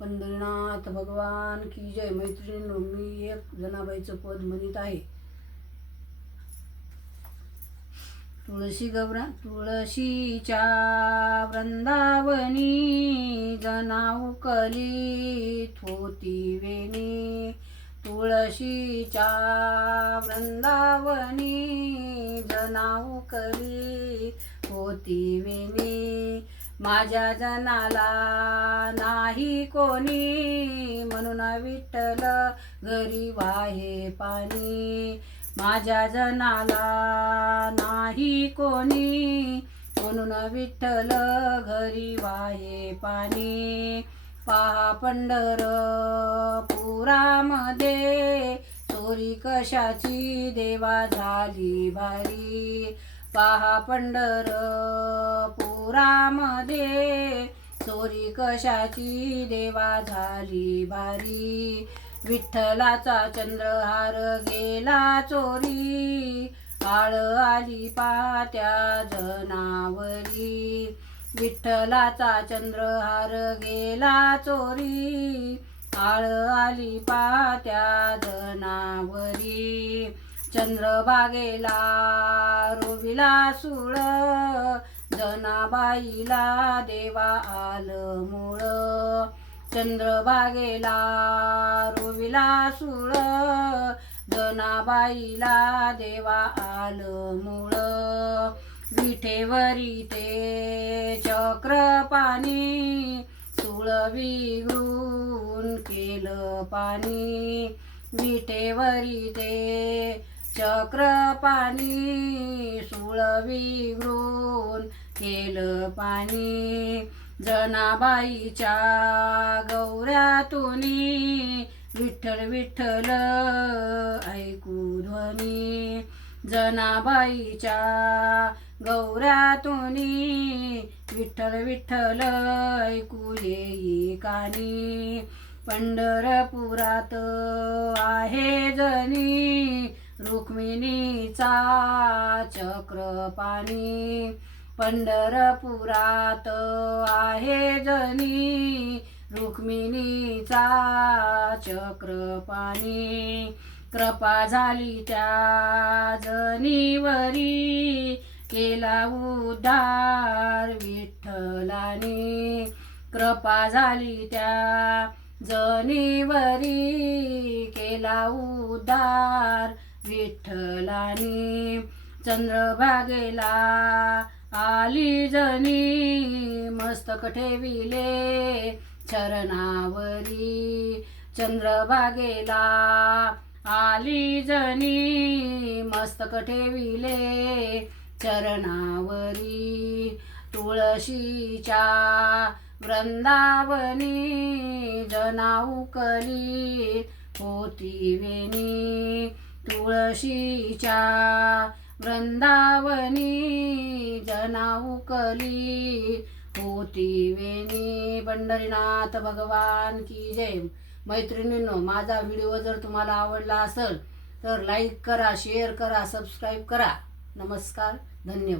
पंढरीनाथ भगवान की जय. मैत्रिणी मी एक जनाबाईचं पद म्हणत आहे. तुळशी गौरा तुळशीच्या वृंदावनी जनाऊ कलीत होती वेणी. तुळशीच्या वृंदावनी जनाऊ कली होती वेणी. माझ्या जनाला नाही कोणी म्हणून विठ्ठल घरी वाहे पाणी. माझ्या जनाला नाही कोणी म्हणून विठ्ठल घरी वाहे पाणी. पहा पंढर पुरामध्ये चोरी कशाची देवा झाली भारी. पहा पंढर पुरामध्ये चोरी कशाची? देवा झाली भारी. विठ्ठलाचा चंद्रहार गेला चोरी. आळ आली पात्या जनावरी. विठ्ठलाचा चंद्रहार गेला चोरी. आळ आली पात्या जनावरी. चंद्रबागेला रोविला सुळ. जनाबाईला देवा आलं मुळ. चंद्रबागेला रोविला सुळ. जनाबाईला देवा आलं मुळ. विठेवरी ते चक्र पाणी सुळ केलं पाणी. विठेवरी ते चक्र पाणी सुळ केलं पाणी. जनाबाईच्या गौऱ्यातून विठ्ठल विठ्ठल ऐकू ध्वनी. जनाबाईच्या गौऱ्यातून विठ्ठल विठ्ठल ऐकू येई कानी. पंढरपुरात आहे जनी रुक्मिणीचा चक्रपाणी. पंढरपुरात आहे जनी रुक्मिणीचा चक्रपाणी कृपा झाली त्या जनीवरी केला उद्धार विठ्ठलाने. कृपा झाली त्या जनीवरी केला उद्धार विठ्ठलाने. चंद्रभागेला आली जनी मस्तक ठेविले चरणावरी. चंद्रभागेला आली जनी मस्तक ठेविले चरणावरी. तुळशीच्या वृंदावनी जनाऊकली होती वेणी. तुळशीच्या वृंदावनी जनाऊ कली होती वेणी पंढरीनाथ भगवान की जय. मैत्रिणींनो माझा व्हिडिओ जर तुम्हाला आवडला असेल तर लाईक करा शेअर करा सबस्क्राईब करा. नमस्कार धन्यवाद.